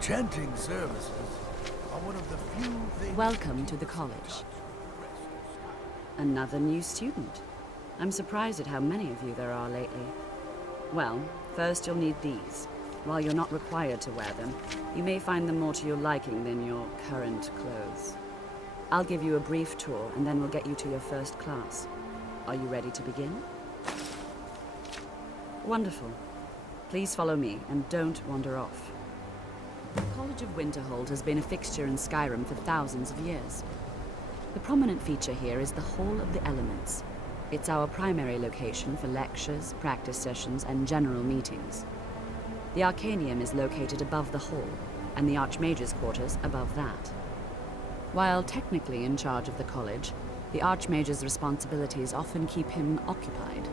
Chanting services are one of the few things... Welcome to the college. Another new student. I'm surprised at how many of you there are lately. Well, first you'll need these. While you're not required to wear them, you may find them more to your liking than your current clothes. I'll give you a brief tour, and then we'll get you to your first class. Are you ready to begin? Wonderful. Please follow me, and don't wander off. The College of Winterhold has been a fixture in Skyrim for thousands of years. The prominent feature here is the Hall of the Elements. It's our primary location for lectures, practice sessions, and general meetings. The Arcanium is located above the hall, and the Archmage's quarters above that. While technically in charge of the college, the Archmage's responsibilities often keep him occupied.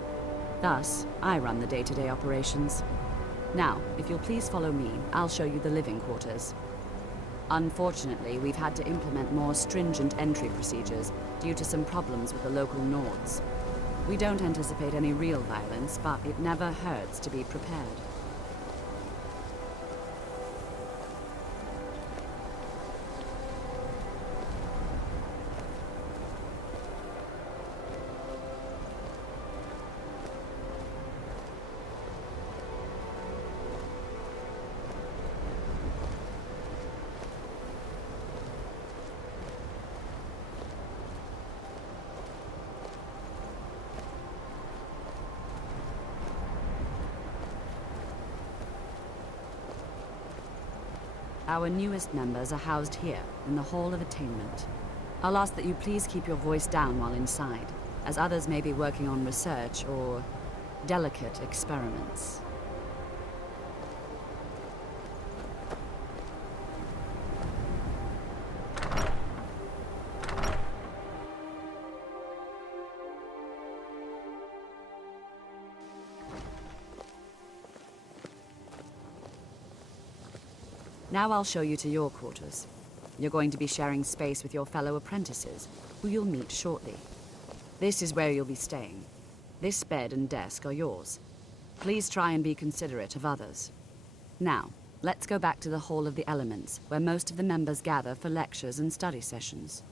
Thus, I run the day-to-day operations. Now, if you'll please follow me, I'll show you the living quarters. Unfortunately, we've had to implement more stringent entry procedures due to some problems with the local Nords. We don't anticipate any real violence, but it never hurts to be prepared. Our newest members are housed here, in the Hall of Attainment. I'll ask that you please keep your voice down while inside, as others may be working on research or delicate experiments. Now I'll show you to your quarters. You're going to be sharing space with your fellow apprentices, who you'll meet shortly. This is where you'll be staying. This bed and desk are yours. Please try and be considerate of others. Now, let's go back to the Hall of the Elements, where most of the members gather for lectures and study sessions.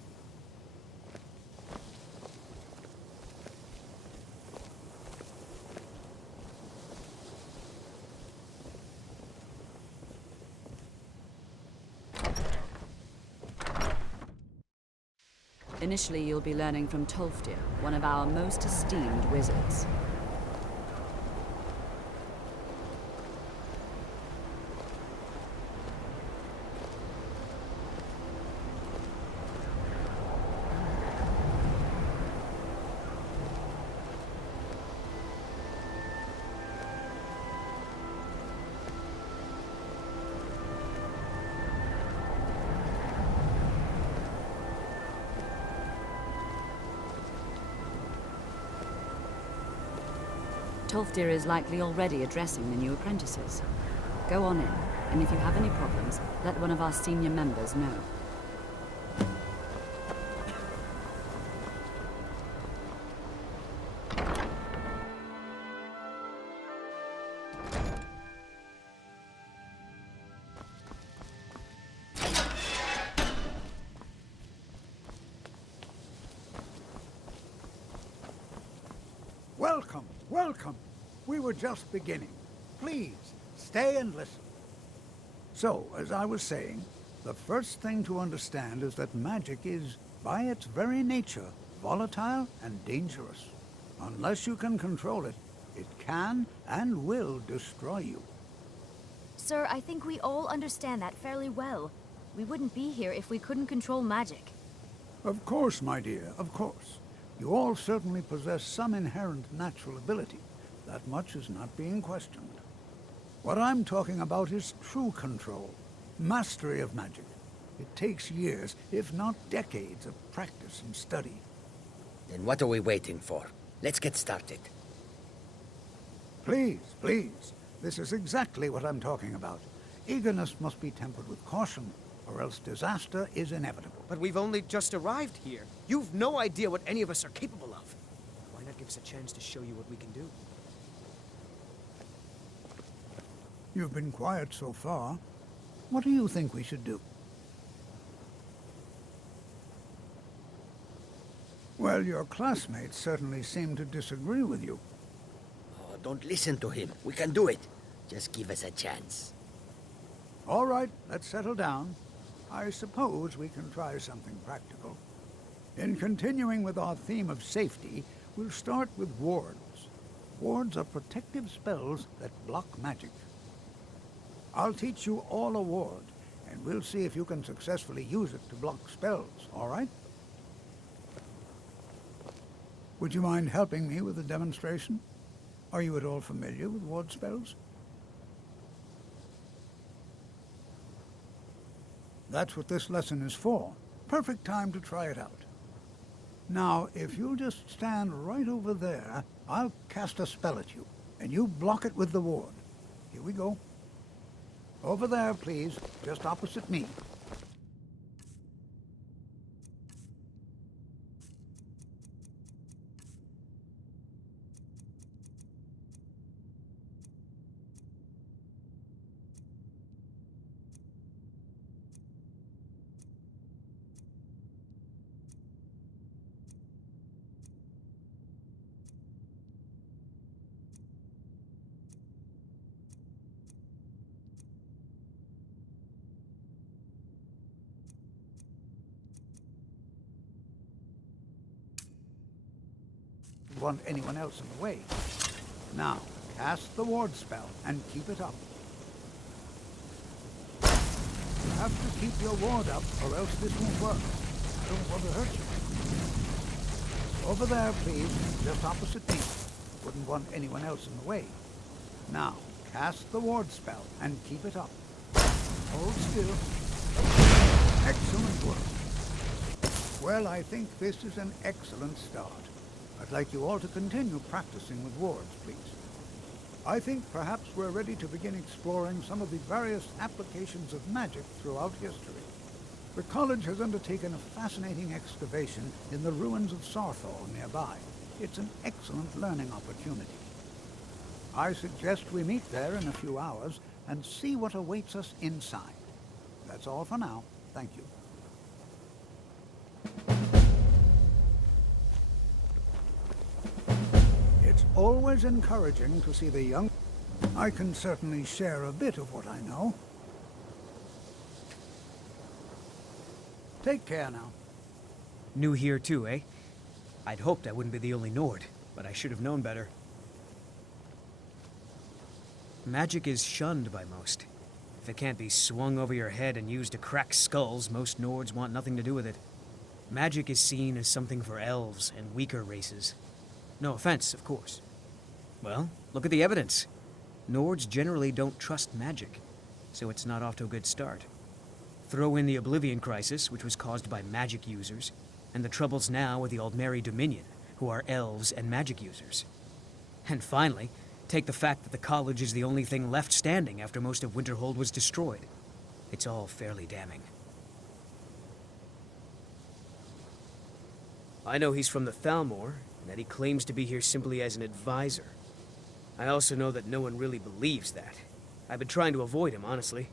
Initially, you'll be learning from Tolfdir, one of our most esteemed wizards. Tolfdir is likely already addressing the new apprentices. Go on in, and if you have any problems, let one of our senior members know. Welcome, welcome. We were just beginning. Please, stay and listen. So, as I was saying, the first thing to understand is that magic is, by its very nature, volatile and dangerous. Unless you can control it, it can and will destroy you. Sir, I think we all understand that fairly well. We wouldn't be here if we couldn't control magic. Of course, my dear, of course. You all certainly possess some inherent natural ability. That much is not being questioned. What I'm talking about is true control, mastery of magic. It takes years, if not decades, of practice and study. Then what are we waiting for? Let's get started. Please, please. This is exactly what I'm talking about. Eagerness must be tempered with caution, or else disaster is inevitable. But we've only just arrived here. You've no idea what any of us are capable of. Why not give us a chance to show you what we can do? You've been quiet so far. What do you think we should do? Well, your classmates certainly seem to disagree with you. Oh, don't listen to him. We can do it. Just give us a chance. All right, let's settle down. I suppose we can try something practical. In continuing with our theme of safety, we'll start with wards. Wards are protective spells that block magic. I'll teach you all a ward, and we'll see if you can successfully use it to block spells, all right? Would you mind helping me with the demonstration? Are you at all familiar with ward spells? That's what this lesson is for. Perfect time to try it out. Now, if you'll just stand right over there, I'll cast a spell at you, and you block it with the ward. Here we go. Over there, please, just opposite me. Want anyone else in the way. Now, cast the ward spell and keep it up. You have to keep your ward up or else this won't work. I don't want to hurt you. Over there, please, just opposite me. Wouldn't want anyone else in the way. Now, cast the ward spell and keep it up. Hold still. Excellent work. Well, I think this is an excellent start. I'd like you all to continue practicing with wards, please. I think perhaps we're ready to begin exploring some of the various applications of magic throughout history. The college has undertaken a fascinating excavation in the ruins of Sarthor nearby. It's an excellent learning opportunity. I suggest we meet there in a few hours and see what awaits us inside. That's all for now. Thank you. It's always encouraging to see the young... I can certainly share a bit of what I know. Take care now. New here too, eh? I'd hoped I wouldn't be the only Nord, but I should have known better. Magic is shunned by most. If it can't be swung over your head and used to crack skulls, most Nords want nothing to do with it. Magic is seen as something for elves and weaker races. No offense, of course. Well, look at the evidence. Nords generally don't trust magic, so it's not off to a good start. Throw in the Oblivion Crisis, which was caused by magic users, and the troubles now with the Aldmeri Dominion, who are elves and magic users. And finally, take the fact that the college is the only thing left standing after most of Winterhold was destroyed. It's all fairly damning. I know he's from the Thalmor, and that he claims to be here simply as an advisor. I also know that no one really believes that. I've been trying to avoid him, honestly.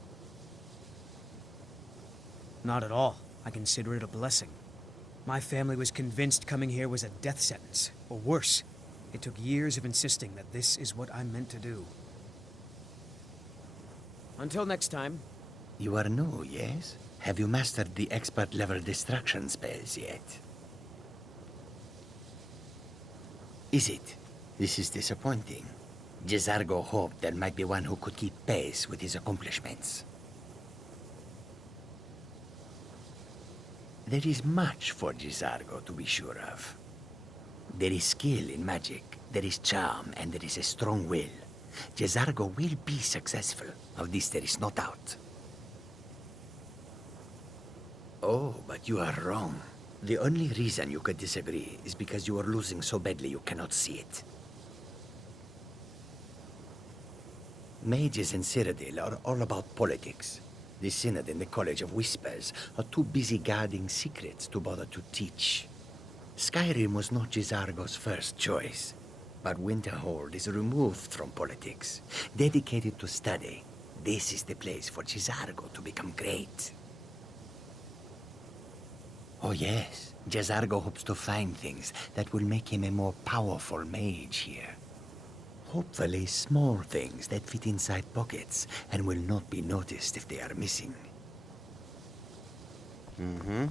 Not at all. I consider it a blessing. My family was convinced coming here was a death sentence, or worse. It took years of insisting that this is what I'm meant to do. Until next time. You are new, yes? Have you mastered the expert-level distraction spells yet? Is it? This is disappointing. Jezargo hoped there might be one who could keep pace with his accomplishments. There is much for Jezargo to be sure of. There is skill in magic, there is charm, and there is a strong will. Jezargo will be successful. Of this there is no doubt. Oh, but you are wrong. The only reason you could disagree is because you are losing so badly you cannot see it. Mages in Cyrodiil are all about politics. The Synod and the College of Whispers are too busy guarding secrets to bother to teach. Skyrim was not Jezargo's first choice, but Winterhold is removed from politics, dedicated to study, This is the place for Jizargo to become great. Oh yes, Jizargo hopes to find things that will make him a more powerful mage here. Hopefully small things that fit inside pockets and will not be noticed if they are missing. Mm-hmm.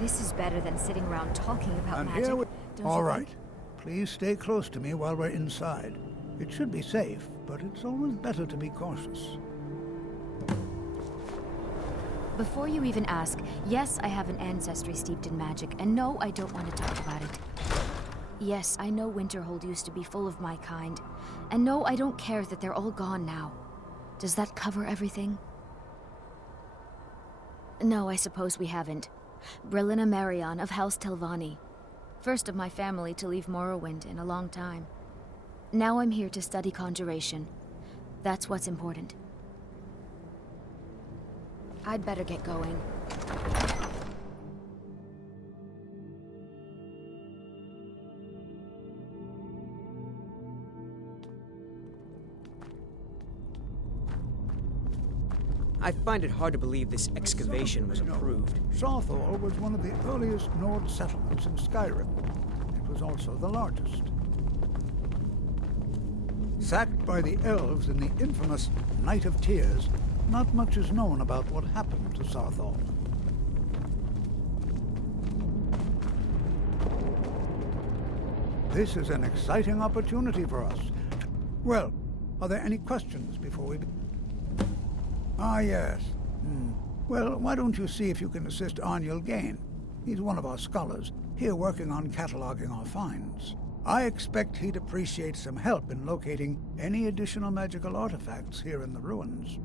This is better than sitting around talking about And magic. here we... don't All you right. think? Please stay close to me while we're inside. It should be safe, but it's always better to be cautious. Before you even ask, yes, I have an ancestry steeped in magic, and no, I don't want to talk about it. Yes, I know Winterhold used to be full of my kind, and no, I don't care that they're all gone now. Does that cover everything? No, I suppose we haven't. Brillina Marion of House Telvanni. First of my family to leave Morrowind in a long time. Now I'm here to study conjuration. That's what's important. I'd better get going. I find it hard to believe this excavation was approved. Sawthorpe was one of the earliest Nord settlements in Skyrim. It was also the largest. Sacked by the elves in the infamous Night of Tears, not much is known about what happened to Sawthorpe. This is an exciting opportunity for us. Well, are there any questions before we begin? Ah, yes. Well, why don't you see if you can assist Arniel Gain? He's one of our scholars, here working on cataloging our finds. I expect he'd appreciate some help in locating any additional magical artifacts here in the ruins.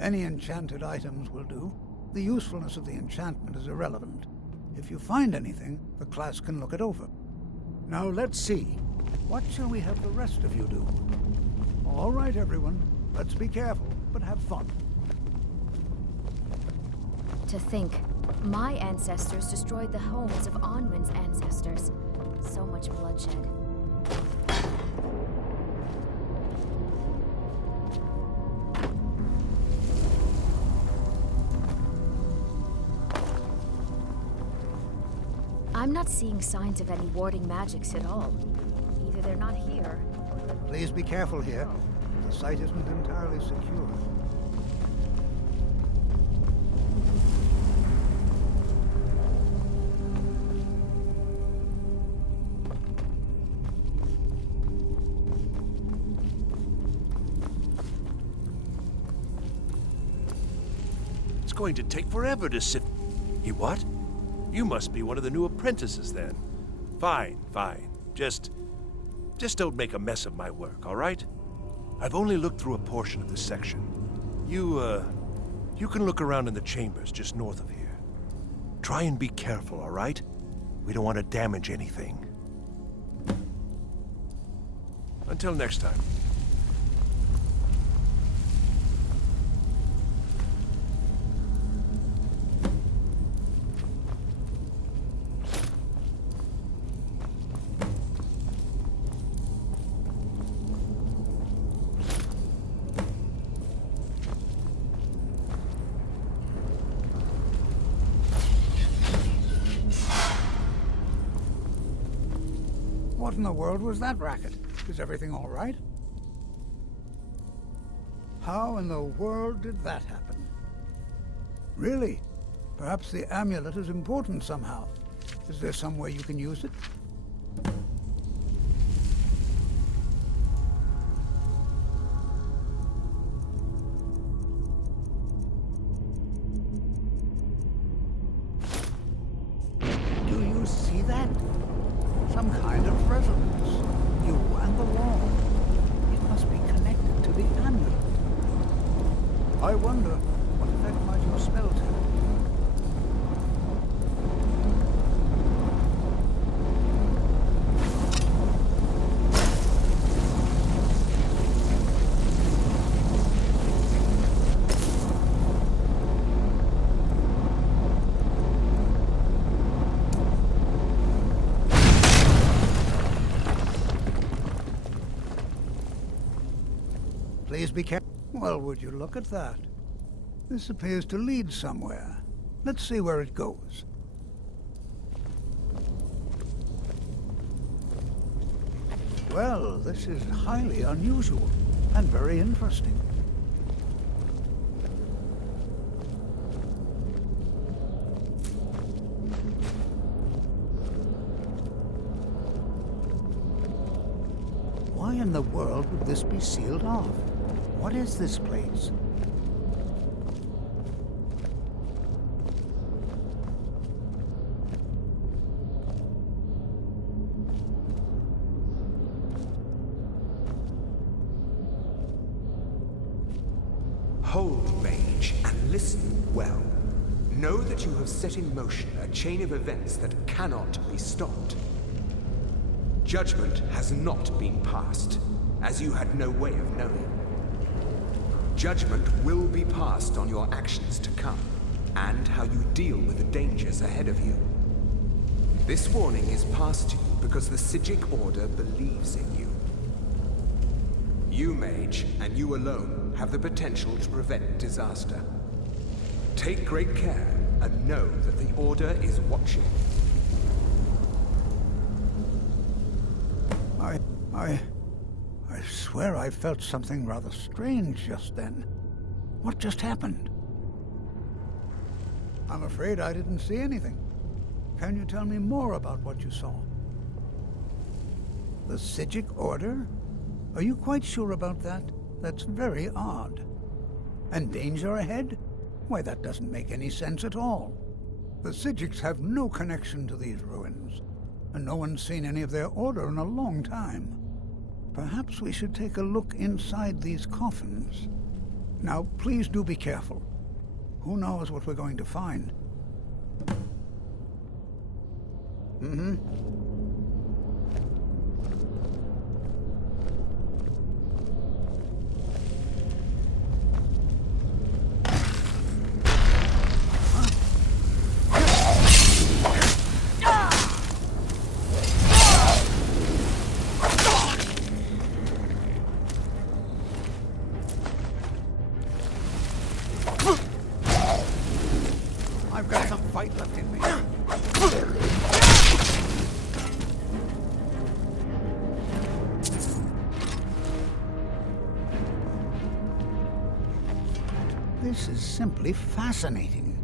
Any enchanted items will do. The usefulness of the enchantment is irrelevant. If you find anything, the class can look it over. Now let's see. What shall we have the rest of you do? All right, everyone. Let's be careful, but have fun. To think, my ancestors destroyed the homes of Onwin's ancestors. So much bloodshed. I'm not seeing signs of any warding magics at all. Either they're not here, or they're... Please be careful here. The site isn't entirely secure. It's going to take forever to sift... You what? You must be one of the new apprentices, then. Fine, fine. Just don't make a mess of my work, all right? I've only looked through a portion of this section. You can look around in the chambers just north of here. Try and be careful, all right? We don't want to damage anything. Until next time. What in the world was that racket? Is everything all right? How in the world did that happen? Really? Perhaps the amulet is important somehow. Is there some way you can use it? see that? Some kind of resonance. You and the wall. It must be connected to the amulet. I wonder what effect might your spell take? Please be careful. Well, would you look at that? This appears to lead somewhere. Let's see where it goes. Well, this is highly unusual and very interesting. Why in the world would this be sealed off? What is this place? Hold, mage, and listen well. Know that you have set in motion a chain of events that cannot be stopped. Judgment has not been passed, as you had no way of knowing. Judgment will be passed on your actions to come, and how you deal with the dangers ahead of you. This warning is passed to you because the Psijic Order believes in you. You, mage, and you alone, have the potential to prevent disaster. Take great care, and know that the Order is watching. I swear I felt something rather strange just then. What just happened? I'm afraid I didn't see anything. Can you tell me more about what you saw? The Psijic Order? Are you quite sure about that? That's very odd. And danger ahead? Why, that doesn't make any sense at all. The Psijics have no connection to these ruins, and no one's seen any of their order in a long time. Perhaps we should take a look inside these coffins. Now, please do be careful. Who knows what we're going to find? I've got some fight left in me. This is simply fascinating.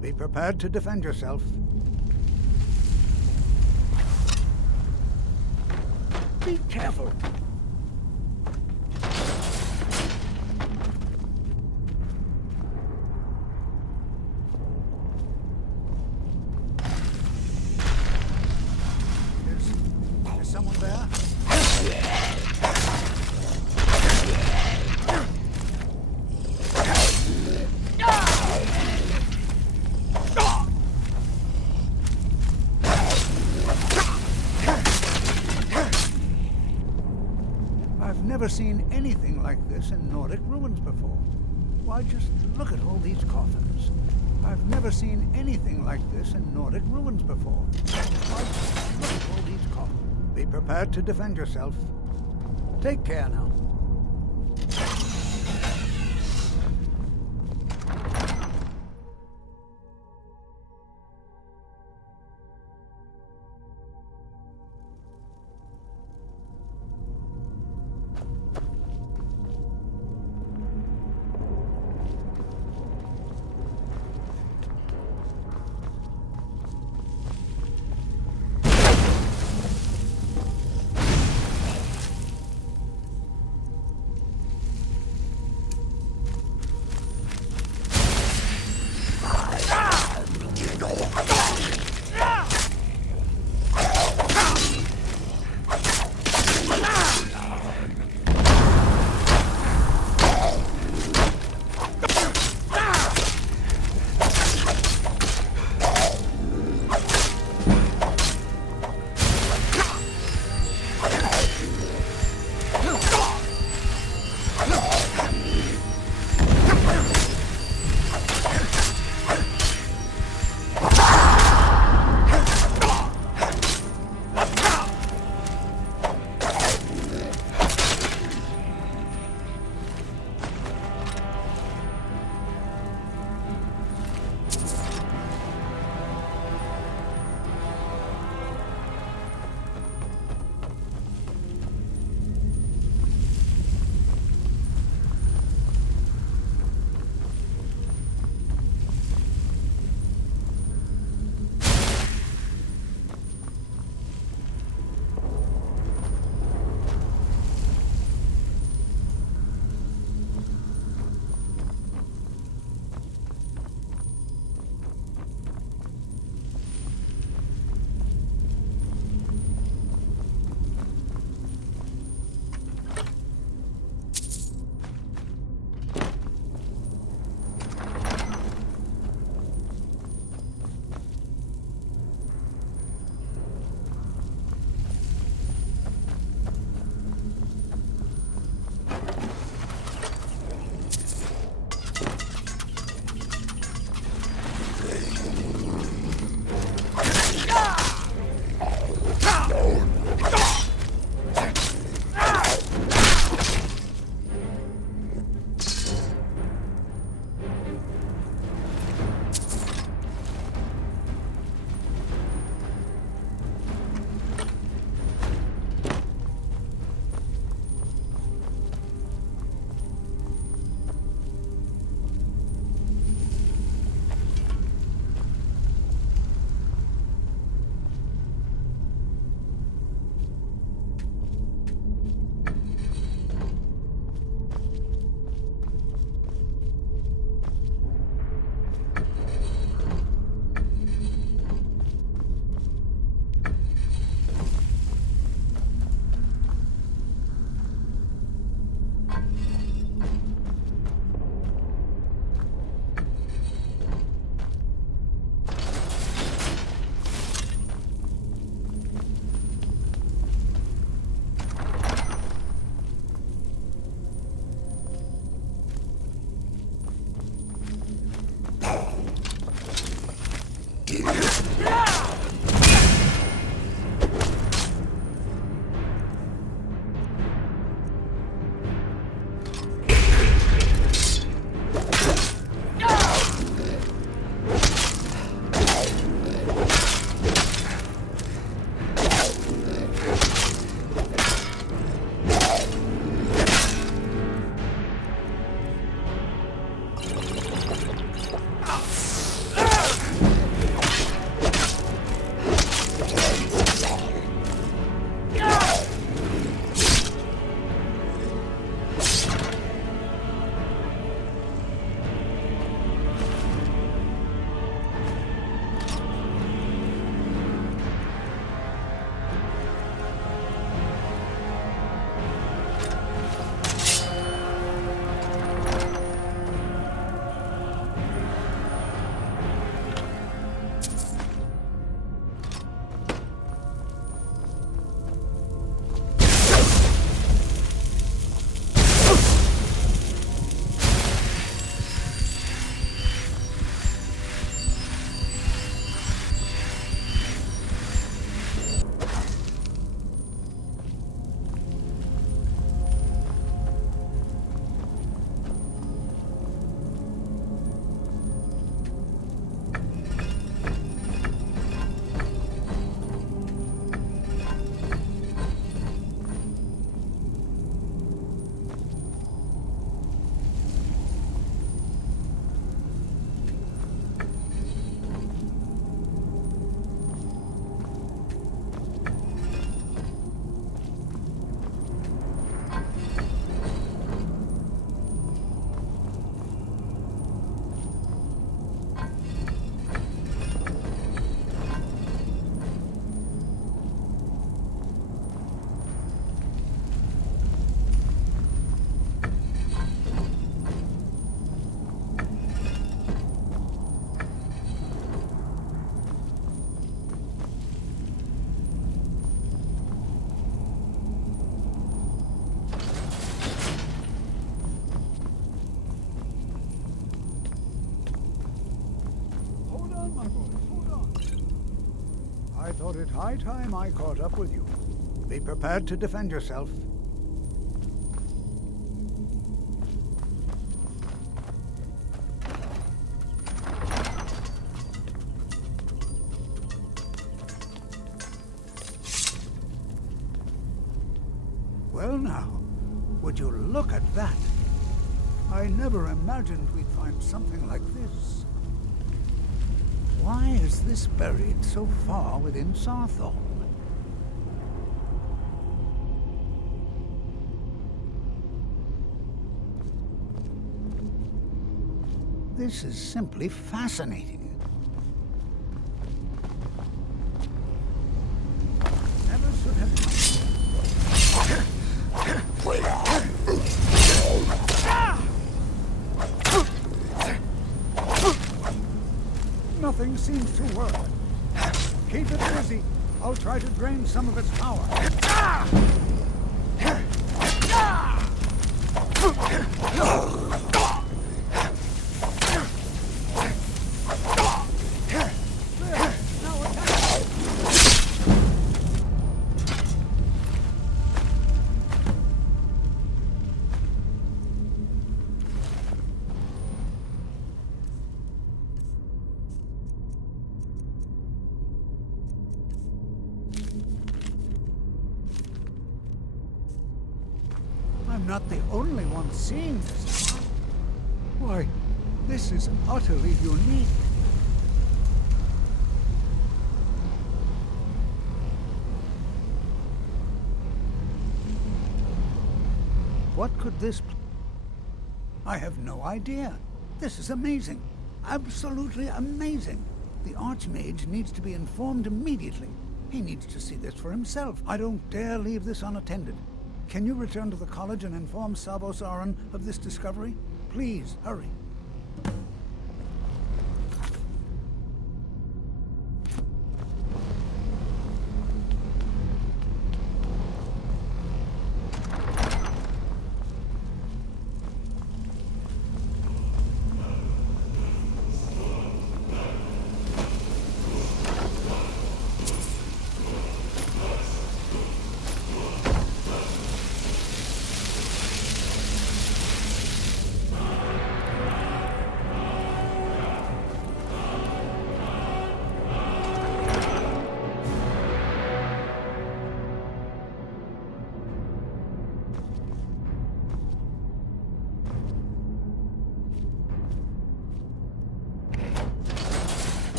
Be prepared to defend yourself. Be careful. Is someone there? I've never seen anything like this in Nordic ruins before. Why, just look at all these coffins. I've never seen anything like this in Nordic ruins before. Why, just look at all these coffins. Be prepared to defend yourself. Take care now. I thought it high time I caught up with you. Be prepared to defend yourself. Well now, would you look at that? I never imagined we'd find something like this. Why is this buried so far within Sarthorn? This is simply fascinating. Never should have known. Nothing seems to work. Keep it busy. I'll try to drain some of its power. I'm not the only one seeing this. Why, this is utterly unique. What could this... I have no idea. This is amazing. Absolutely amazing. The Archmage needs to be informed immediately. He needs to see this for himself. I don't dare leave this unattended. Can you return to the college and inform Savos Aran of this discovery? Please, hurry.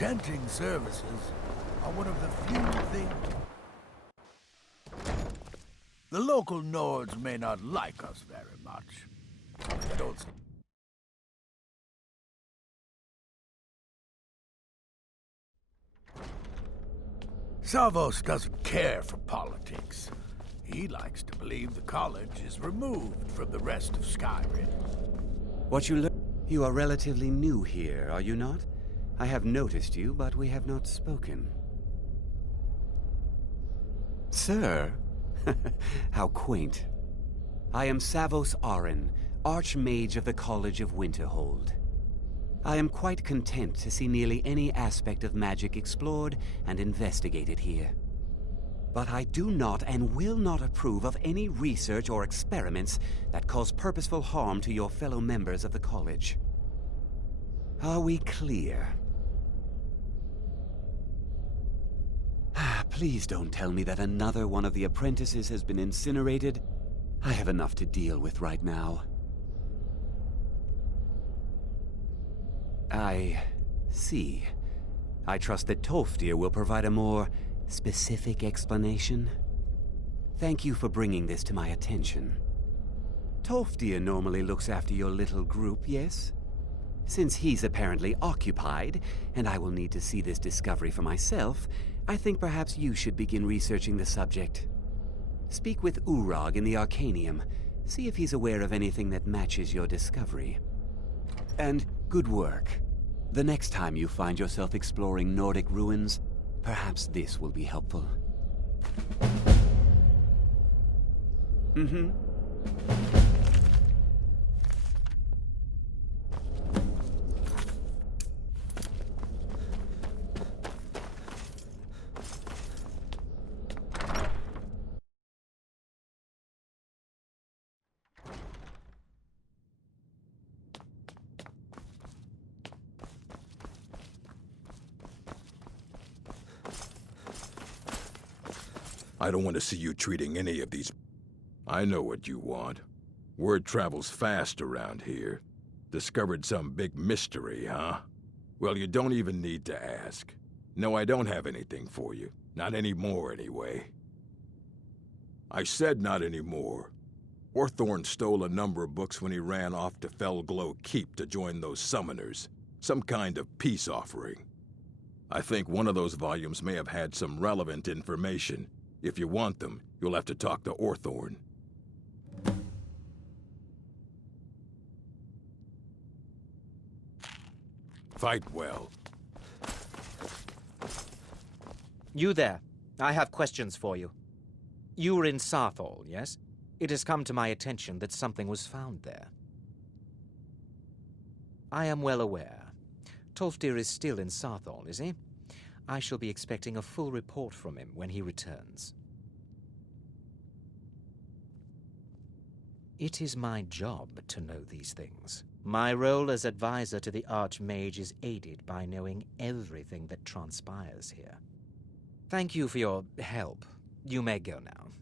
Enchanting services are one of the few things... The local Nords may not like us very much. Don't... Savos doesn't care for politics. He likes to believe the college is removed from the rest of Skyrim. What you learn... You are relatively new here, are you not? I have noticed you, but we have not spoken. Sir? How quaint. I am Savos Arin, Archmage of the College of Winterhold. I am quite content to see nearly any aspect of magic explored and investigated here. But I do not and will not approve of any research or experiments that cause purposeful harm to your fellow members of the college. Are we clear? Please don't tell me that another one of the apprentices has been incinerated. I have enough to deal with right now. I see. I trust that Tolfdir will provide a more specific explanation. Thank you for bringing this to my attention. Tolfdir normally looks after your little group, yes? Since he's apparently occupied, and I will need to see this discovery for myself, I think perhaps you should begin researching the subject. Speak with Urag in the Arcanium. See if he's aware of anything that matches your discovery. And good work. The next time you find yourself exploring Nordic ruins, perhaps this will be helpful. Mm-hmm. I don't want to see you treating any of these... I know what you want. Word travels fast around here. Discovered some big mystery, huh? Well, you don't even need to ask. No, I don't have anything for you. Not anymore, anyway. I said not anymore. Orthorn stole a number of books when he ran off to Felglow Keep to join those summoners. Some kind of peace offering. I think one of those volumes may have had some relevant information. If you want them, you'll have to talk to Orthorn. Fight well. You there. I have questions for you. You were in Sarthol, yes? It has come to my attention that something was found there. I am well aware. Tolfdir is still in Sarthol, is he? I shall be expecting a full report from him when he returns. It is my job to know these things. My role as advisor to the Archmage is aided by knowing everything that transpires here. Thank you for your help. You may go now.